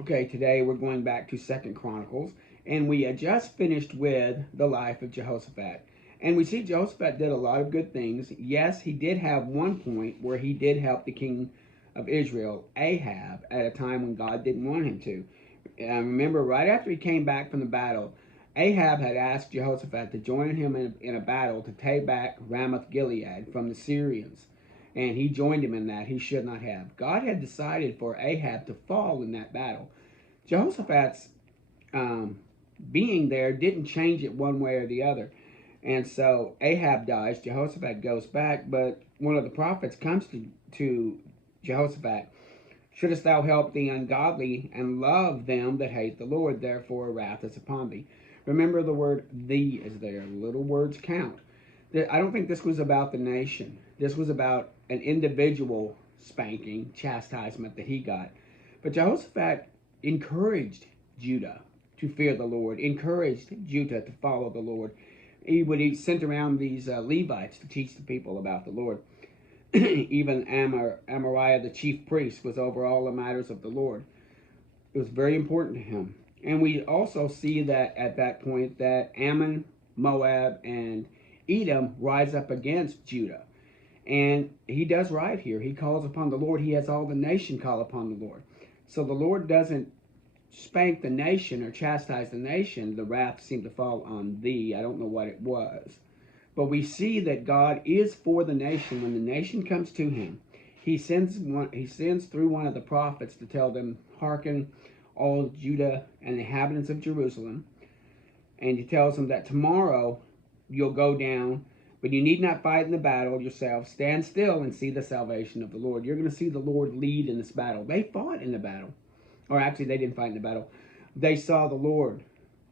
Okay, today we're going back to Second Chronicles, and we had just finished with the life of Jehoshaphat. And we see Jehoshaphat did a lot of good things. Yes, he did have one point where he did help the king of Israel, Ahab, at a time when God didn't want him to. Remember, right after he came back from the battle, Ahab had asked Jehoshaphat to join him in a battle to take back Ramoth Gilead from the Syrians. And he joined him in that. He should not have. God had decided for Ahab to fall in that battle. Jehoshaphat's um, being there didn't change it one way or the other. And so Ahab dies, Jehoshaphat goes back, but one of the prophets comes to Jehoshaphat. Shouldest thou help the ungodly and love them that hate the Lord, therefore wrath is upon thee. Remember the word thee is there. Little words count. I don't think this was about the nation. This was about an individual spanking, chastisement that he got. But Jehoshaphat encouraged Judah to fear the Lord, encouraged Judah to follow the Lord. He sent around these Levites to teach the people about the Lord. Even Amariah, the chief priest, was over all the matters of the Lord. It was very important to him. And we also see that at that point that Ammon, Moab, and Edom rise up against Judah. And he does right here. He calls upon the Lord. He has all the nation call upon the Lord. So the Lord doesn't spank the nation or chastise the nation. The wrath seemed to fall on thee. I don't know what it was. But we see that God is for the nation. When the nation comes to him, he sends through one of the prophets to tell them, hearken, all Judah and the inhabitants of Jerusalem. And he tells them that tomorrow you'll go down, but you need not fight in the battle yourself. Stand still and see the salvation of the Lord. You're going to see the Lord lead in this battle. They fought in the battle. Or actually, they didn't fight in the battle. They saw the Lord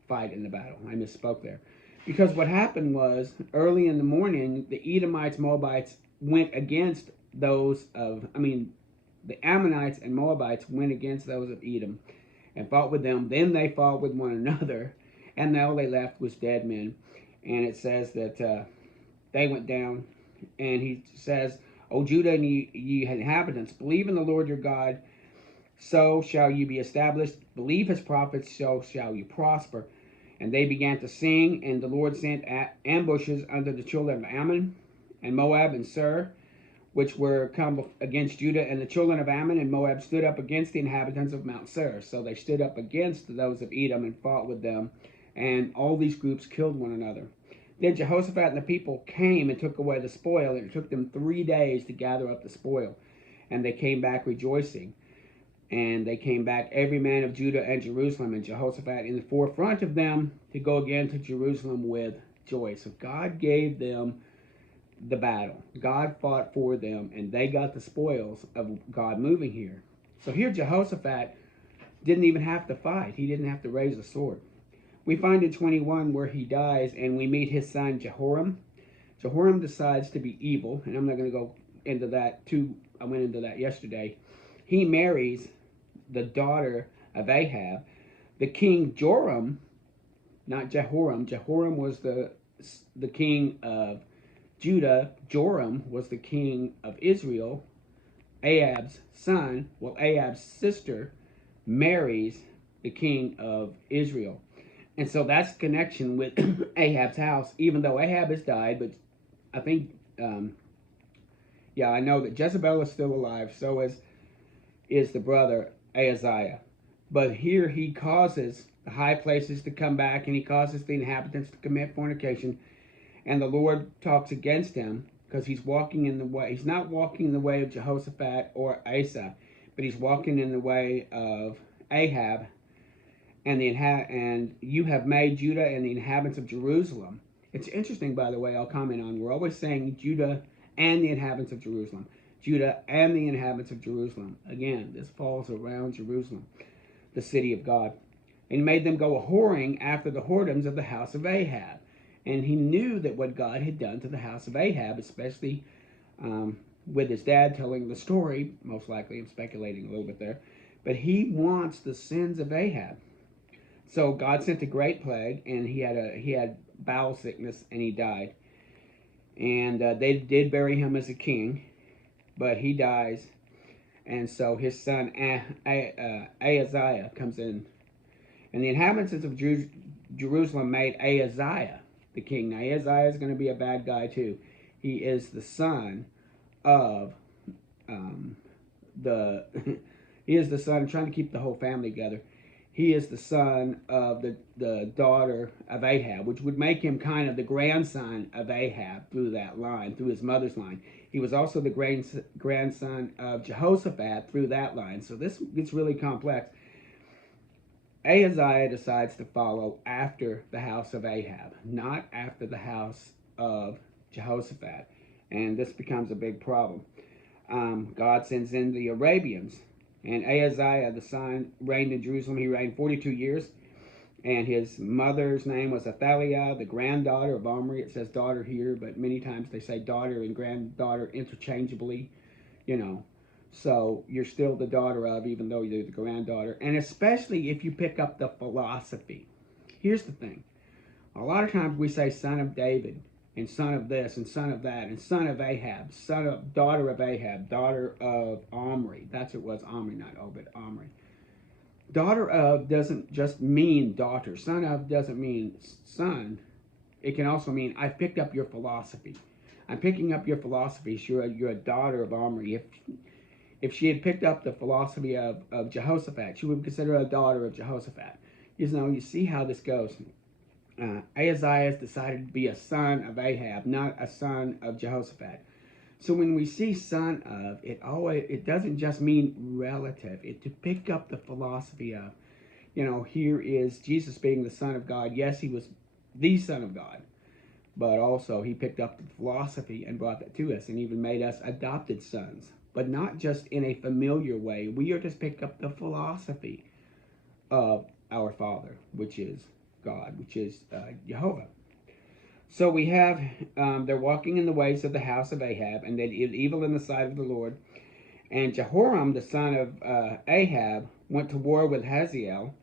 fight in the battle. I misspoke there. Because what happened was, early in the morning, the Edomites, Moabites went against the Ammonites and Moabites went against those of Edom and fought with them. Then they fought with one another, and all they left was dead men. And it says that they went down, and he says, O Judah and ye inhabitants, believe in the Lord your God, so shall you be established. Believe his prophets, so shall you prosper. And they began to sing, and the Lord sent ambushes under the children of Ammon and Moab and Seir, which were come against Judah. And the children of Ammon and Moab stood up against the inhabitants of Mount Seir. So they stood up against those of Edom and fought with them. And all these groups killed one another. Then Jehoshaphat and the people came and took away the spoil. And it took them 3 days to gather up the spoil. And they came back rejoicing. And they came back, every man of Judah and Jerusalem, and Jehoshaphat in the forefront of them, to go again to Jerusalem with joy. So God gave them the battle. God fought for them, and they got the spoils of God moving here. So here Jehoshaphat didn't even have to fight. He didn't have to raise a sword. We find in 21 where he dies, and we meet his son Jehoram. Jehoram decides to be evil, and I'm not going to go into that too. I went into that yesterday. He marries the daughter of Ahab. The king Joram, not Jehoram. Jehoram was the king of Judah. Joram was the king of Israel, Ahab's son. Well, Ahab's sister marries the king of Israel. And so that's the connection with Ahab's house, even though Ahab has died. But I think, I know that Jezebel is still alive. So is the brother Ahaziah. But here he causes the high places to come back, and he causes the inhabitants to commit fornication. And the Lord talks against him because he's walking in the way. He's not walking in the way of Jehoshaphat or Asa, but he's walking in the way of Ahab. And you have made Judah and the inhabitants of Jerusalem. It's interesting, by the way, I'll comment on. We're always saying Judah and the inhabitants of Jerusalem. Judah and the inhabitants of Jerusalem. Again, this falls around Jerusalem, the city of God. And made them go a-whoring after the whoredoms of the house of Ahab. And he knew that what God had done to the house of Ahab, especially with his dad telling the story, most likely, I'm speculating a little bit there, but he wants the sins of Ahab. So God sent a great plague, and he had bowel sickness, and he died. And they did bury him as a king, but he dies. And so his son Ahaziah comes in. And the inhabitants of Jerusalem made Ahaziah the king. Now, Ahaziah is going to be a bad guy too. He is the son of um, the. He is the son. I'm trying to keep the whole family together. He is the son of the daughter of Ahab, which would make him kind of the grandson of Ahab through that line, through his mother's line. He was also the grandson of Jehoshaphat through that line. So this gets really complex. Ahaziah decides to follow after the house of Ahab, not after the house of Jehoshaphat. And this becomes a big problem. God sends in the Arabians. And Ahaziah, the son, reigned in Jerusalem. He reigned 42 years. And his mother's name was Athaliah, the granddaughter of Omri. It says daughter here, but many times they say daughter and granddaughter interchangeably, you know. So you're still the daughter of, even though you're the granddaughter. And especially if you pick up the philosophy. Here's the thing. A lot of times we say son of David, and son of this, and son of that, and son of Ahab, daughter of Ahab, daughter of Omri. That's what it was, Omri, not Obed, Omri. Daughter of doesn't just mean daughter. Son of doesn't mean son. It can also mean I've picked up your philosophy. I'm picking up your philosophy. So you're a daughter of Omri. If she had picked up the philosophy of Jehoshaphat, she would be considered a daughter of Jehoshaphat. You see how this goes. Ahaziah has decided to be a son of Ahab, not a son of Jehoshaphat. So when we see son of, it doesn't just mean relative. It to pick up the philosophy of, here is Jesus being the Son of God. Yes, he was the Son of God, but also he picked up the philosophy and brought that to us and even made us adopted sons, but not just in a familiar way. We are to pick up the philosophy of our Father, which is God, which is Jehovah. So we have, they're walking in the ways of the house of Ahab, and they did evil in the sight of the Lord. And Jehoram, the son of Ahab, went to war with Hazael,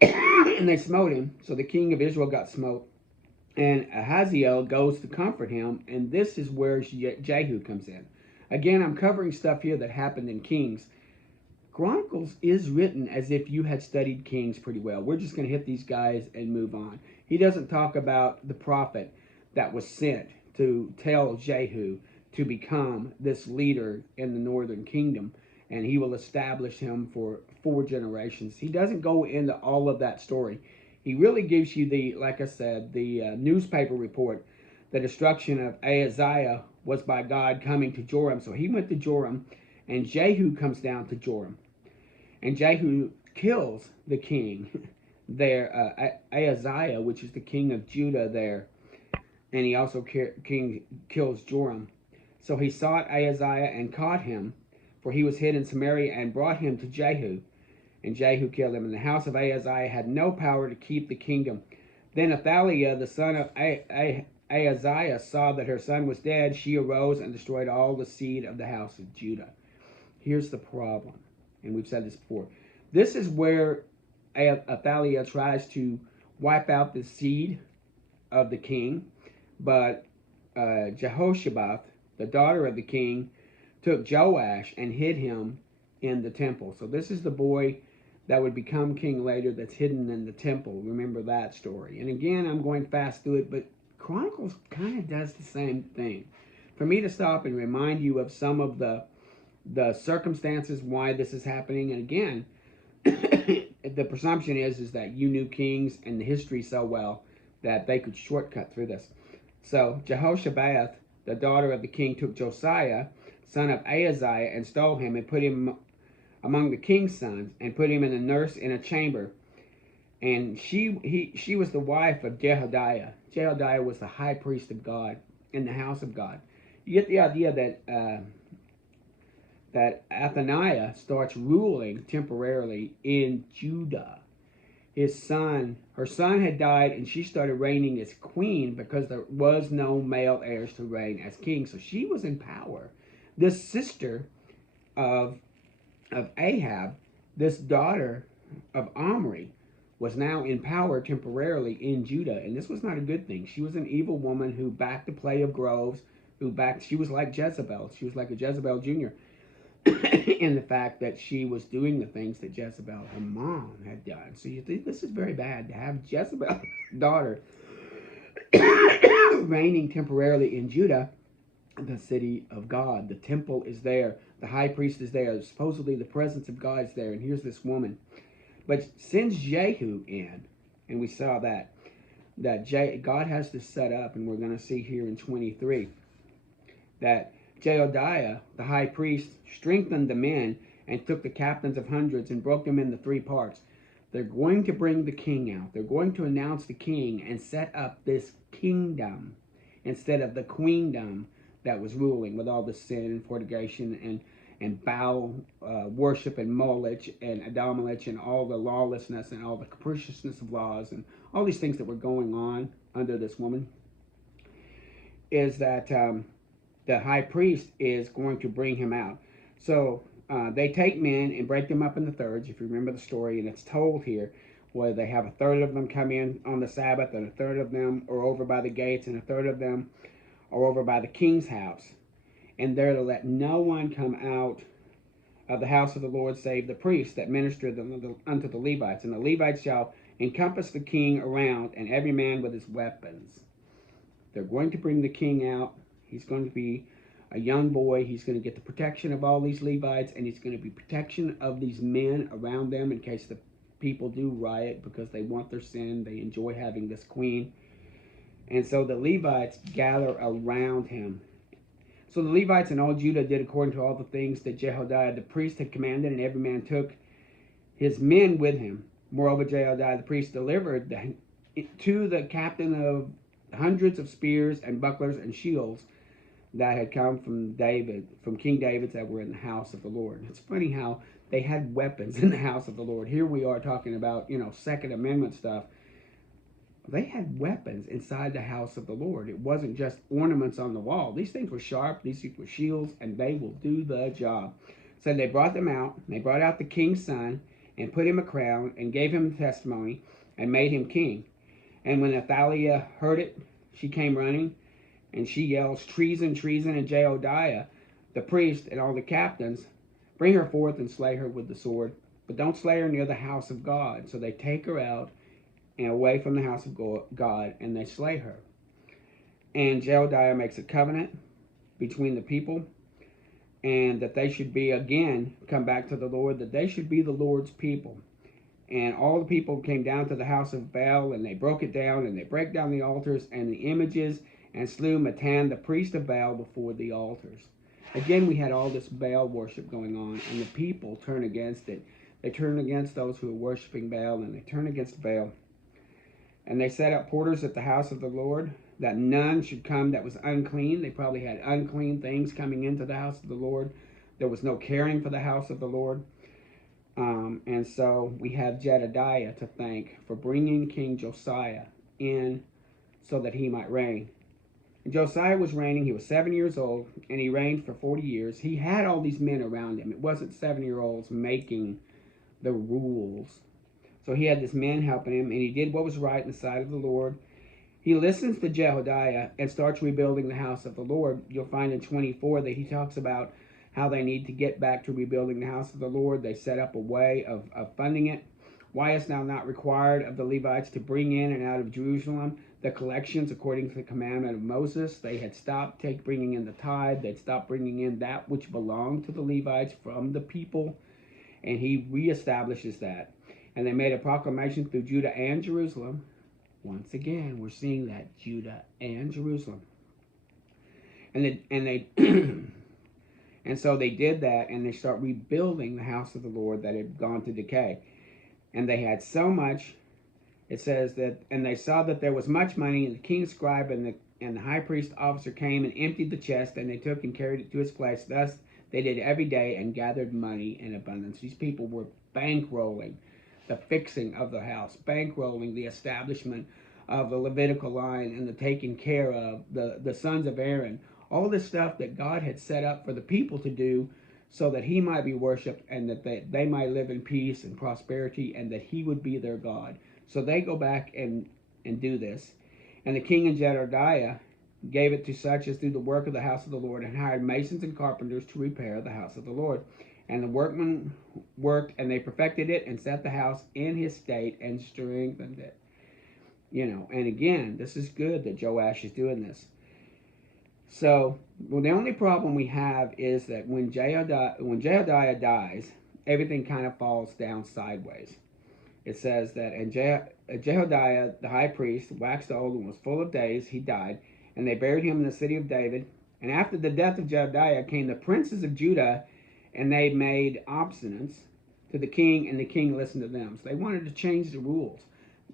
and they smote him. So the king of Israel got smote. And Hazael goes to comfort him, and this is where Jehu comes in. Again, I'm covering stuff here that happened in Kings. Chronicles is written as if you had studied Kings pretty well. We're just going to hit these guys and move on. He doesn't talk about the prophet that was sent to tell Jehu to become this leader in the northern kingdom, and he will establish him for 4 generations. He doesn't go into all of that story. He really gives you like I said, the newspaper report. The destruction of Ahaziah was by God coming to Joram. So he went to Joram, and Jehu comes down to Joram. And Jehu kills the king there, Ahaziah, which is the king of Judah there. And he also kills Joram. So he sought Ahaziah and caught him, for he was hid in Samaria, and brought him to Jehu. And Jehu killed him. And the house of Ahaziah had no power to keep the kingdom. Then Athaliah, the son of Ahaziah, saw that her son was dead. She arose and destroyed all the seed of the house of Judah. Here's the problem, and we've said this before. This is where Athaliah tries to wipe out the seed of the king, but Jehoshabath, the daughter of the king, took Joash and hid him in the temple. So this is the boy that would become king later that's hidden in the temple. Remember that story. And again, I'm going fast through it, but Chronicles kind of does the same thing. For me to stop and remind you of some of the circumstances why this is happening. And again, the presumption is that you knew Kings and the history so well that they could shortcut through this. So Jehoshabath, the daughter of the king, took Josiah, son of Ahaziah, and stole him and put him among the king's sons, and put him in a nurse in a chamber. And she was the wife of Jehodiah. Jehodiah was the high priest of God in the house of God. You get the idea that Athaliah starts ruling temporarily in Judah. Her son had died, and she started reigning as queen because there was no male heirs to reign as king. So she was in power. This sister of Ahab, this daughter of Omri, was now in power temporarily in Judah, and this was not a good thing. She was an evil woman who backed the play of groves, she was like Jezebel. She was like a Jezebel Jr. in the fact that she was doing the things that Jezebel, her mom, had done. So you think this is very bad to have Jezebel's daughter reigning temporarily in Judah, the city of God. The temple is there. The high priest is there. Supposedly the presence of God is there. And here's this woman. But sends Jehu in, and we saw that God has this set up, and we're going to see here in 23 that Jehoiada, the high priest, strengthened the men and took the captains of hundreds and broke them into three parts. They're going to bring the king out. They're going to announce the king and set up this kingdom instead of the queendom that was ruling with all the sin and fornication and Baal worship and Moloch and Adammelech and all the lawlessness and all the capriciousness of laws and all these things that were going on under this woman. Is that the high priest is going to bring him out. So they take men and break them up into thirds, if you remember the story, and it's told here where they have a third of them come in on the Sabbath, and a third of them are over by the gates, and a third of them are over by the king's house. And they're to let no one come out of the house of the Lord save the priests that minister unto the Levites. And the Levites shall encompass the king around, and every man with his weapons. They're going to bring the king out. He's going to be a young boy. He's going to get the protection of all these Levites, and he's going to be protection of these men around them in case the people do riot because they want their sin. They enjoy having this queen. And so the Levites gather around him. So the Levites and all Judah did according to all the things that Jehoiada the priest had commanded, and every man took his men with him. Moreover, Jehoiada the priest delivered to the captain of hundreds of spears and bucklers and shields that had come from David, from King David, that were in the house of the Lord. It's funny how they had weapons in the house of the Lord. Here we are talking about, Second Amendment stuff. They had weapons inside the house of the Lord. It wasn't just ornaments on the wall. These things were sharp. These things were shields, and they will do the job. So they brought them out. They brought out the king's son and put him a crown and gave him testimony and made him king. And when Athaliah heard it, she came running, and she yells, "Treason, treason!" And Jehoiada, the priest, and all the captains, bring her forth and slay her with the sword. But don't slay her near the house of God. So they take her out and away from the house of God, and they slay her. And Jehoiada makes a covenant between the people, and that they should be again come back to the Lord, that they should be the Lord's people. And all the people came down to the house of Baal, and they broke it down, and they break down the altars and the images, and slew Matan, the priest of Baal, before the altars. Again, we had all this Baal worship going on, and the people turn against it. They turn against those who are worshiping Baal, and they turn against Baal. And they set up porters at the house of the Lord, that none should come that was unclean. They probably had unclean things coming into the house of the Lord. There was no caring for the house of the Lord. And so we have Jedediah to thank for bringing King Josiah in so that he might reign. And Josiah was reigning. He was 7 years old, and he reigned for 40 years. He had all these men around him. It wasn't 7-year-olds making the rules. So he had this men helping him, and he did what was right in the sight of the Lord. He listens to Jehoiada and starts rebuilding the house of the Lord. You'll find in 24 that he talks about how they need to get back to rebuilding the house of the Lord. They set up a way of funding it. Why it's now not required of the Levites to bring in and out of Jerusalem the collections according to the commandment of Moses. They had stopped bringing in the tithe. They'd stopped bringing in that which belonged to the Levites from the people. And he reestablishes that. And they made a proclamation through Judah and Jerusalem. Once again, we're seeing that, Judah and Jerusalem. And and so they did that, and they start rebuilding the house of the Lord that had gone to decay. And they had so much, it says that, and they saw that there was much money, and the king's scribe and the high priest officer came and emptied the chest, and they took and carried it to its place. Thus they did every day and gathered money in abundance. These people were bankrolling the fixing of the house, bankrolling the establishment of the Levitical line and the taking care of the sons of Aaron. All this stuff that God had set up for the people to do so that he might be worshipped and that they might live in peace and prosperity and that he would be their God. So they go back and do this. And the king and Jedediah, gave it to such as do the work of the house of the Lord, and hired masons and carpenters to repair the house of the Lord. And the workmen worked, and they perfected it, and set the house in his state, and strengthened it. And again, this is good that Joash is doing this. So, well, the only problem we have is that when Jehodiah dies, everything kind of falls down sideways. It says that, and Jehodiah, the high priest, waxed old and was full of days. He died, and they buried him in the city of David. And after the death of Jehodiah came the princes of Judah, and they made obeisance to the king, and the king listened to them. So they wanted to change the rules.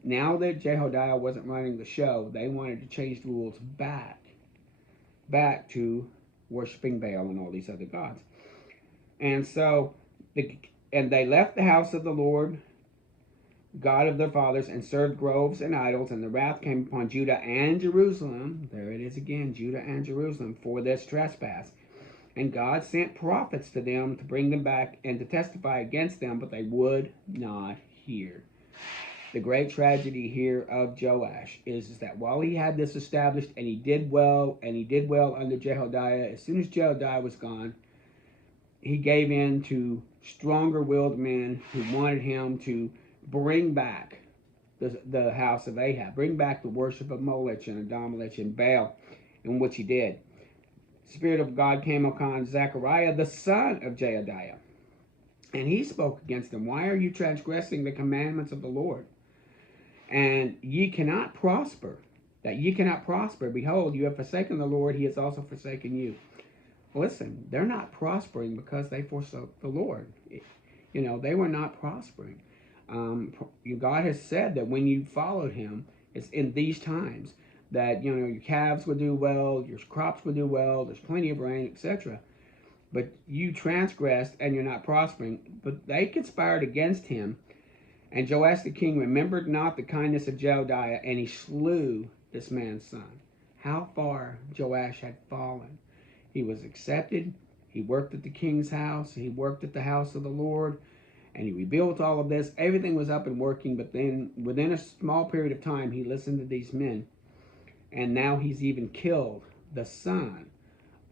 Now that Jehodiah wasn't running the show, they wanted to change the rules back to worshiping Baal and all these other gods. And so, they left the house of the Lord, God of their fathers, and served groves and idols, and the wrath came upon Judah and Jerusalem. There it is again, Judah and Jerusalem, for this trespass. And God sent prophets to them to bring them back and to testify against them, but they would not hear. The great tragedy here of Joash is that while he had this established, and he did well under Jehodiah, as soon as Jehodiah was gone, he gave in to stronger-willed men who wanted him to bring back the house of Ahab, bring back the worship of Molech and Adonmelech and Baal, in which he did. The Spirit of God came upon Zechariah, the son of Jehodiah, and he spoke against them. Why are you transgressing the commandments of the Lord? And ye cannot prosper. That ye cannot prosper. Behold, you have forsaken the Lord, he has also forsaken you. Listen, they're not prospering because they forsook the Lord. They were not prospering. God has said that when you followed him, it's in these times that, your calves will do well, your crops will do well, there's plenty of rain, etc. But you transgressed and you're not prospering. But they conspired against him. And Joash the king remembered not the kindness of Jehodiah, and he slew this man's son. How far Joash had fallen. He was accepted. He worked at the king's house. He worked at the house of the Lord. And he rebuilt all of this. Everything was up and working. But then within a small period of time, he listened to these men. And now he's even killed the son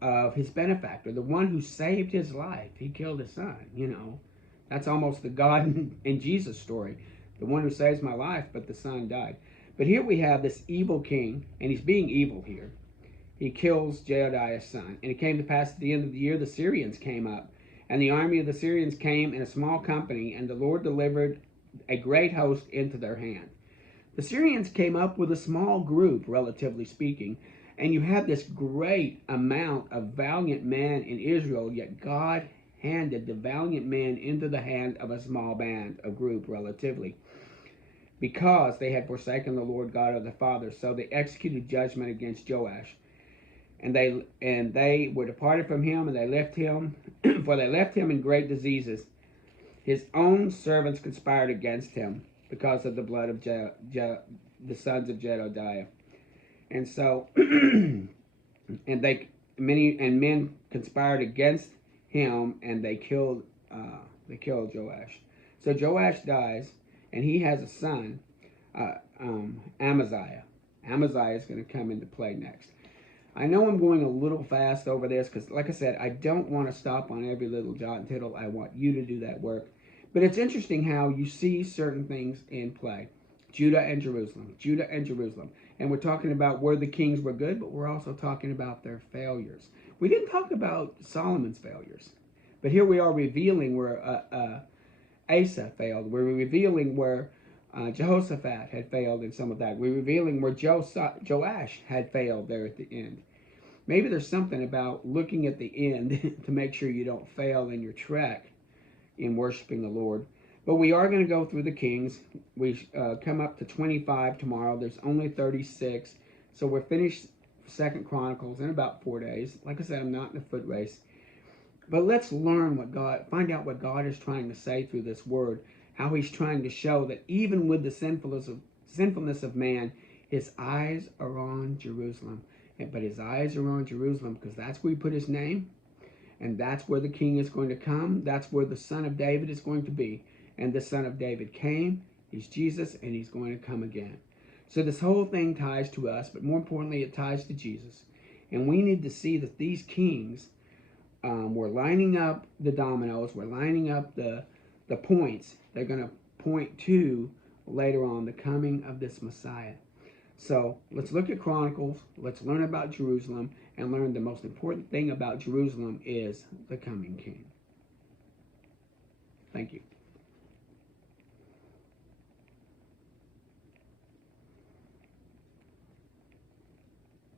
of his benefactor, the one who saved his life. He killed his son, That's almost the God in Jesus story. The one who saves my life, but the son died. But here we have this evil king, and he's being evil here. He kills Jehodiah's son. And it came to pass at the end of the year, the Syrians came up. And the army of the Syrians came in a small company, and the Lord delivered a great host into their hand. The Syrians came up with a small group, relatively speaking, and you have this great amount of valiant men in Israel, yet God handed the valiant men into the hand of a small band, a group relatively, because they had forsaken the Lord God of their fathers. So they executed judgment against Joash, and they were departed from him, and they left him, for they left him in great diseases. His own servants conspired against him because of the blood of the sons of Jehodiah, and so men conspired against him, and they killed Joash. So Joash dies, and he has a son, Amaziah. Amaziah is going to come into play next. I know I'm going a little fast over this because, like I said, I don't want to stop on every little jot and tittle. I want you to do that work. But it's interesting how you see certain things in play. Judah and Jerusalem. Judah and Jerusalem. And we're talking about where the kings were good, but we're also talking about their failures. We didn't talk about Solomon's failures. But here we are revealing where Asa failed. We're revealing where Jehoshaphat had failed in some of that. We're revealing where Joash had failed there at the end. Maybe there's something about looking at the end to make sure you don't fail in your trek in worshiping the Lord. But we are going to go through the kings. We come up to 25 tomorrow. There's only 36. So we're finished 2 Chronicles in about 4 days. Like I said, I'm not in a foot race. But let's learn find out what God is trying to say through this word. How he's trying to show that even with the sinfulness of man, his eyes are on Jerusalem. But his eyes are on Jerusalem because that's where he put his name. And that's where the king is going to come. That's where the son of David is going to be. And the son of David came. He's Jesus, and he's going to come again. So this whole thing ties to us, but more importantly, it ties to Jesus. And we need to see that these kings were lining up the dominoes, we're lining up the points. They're going to point to later on the coming of this Messiah. So let's look at Chronicles, let's learn about Jerusalem, and learn the most important thing about Jerusalem is the coming king. Thank you.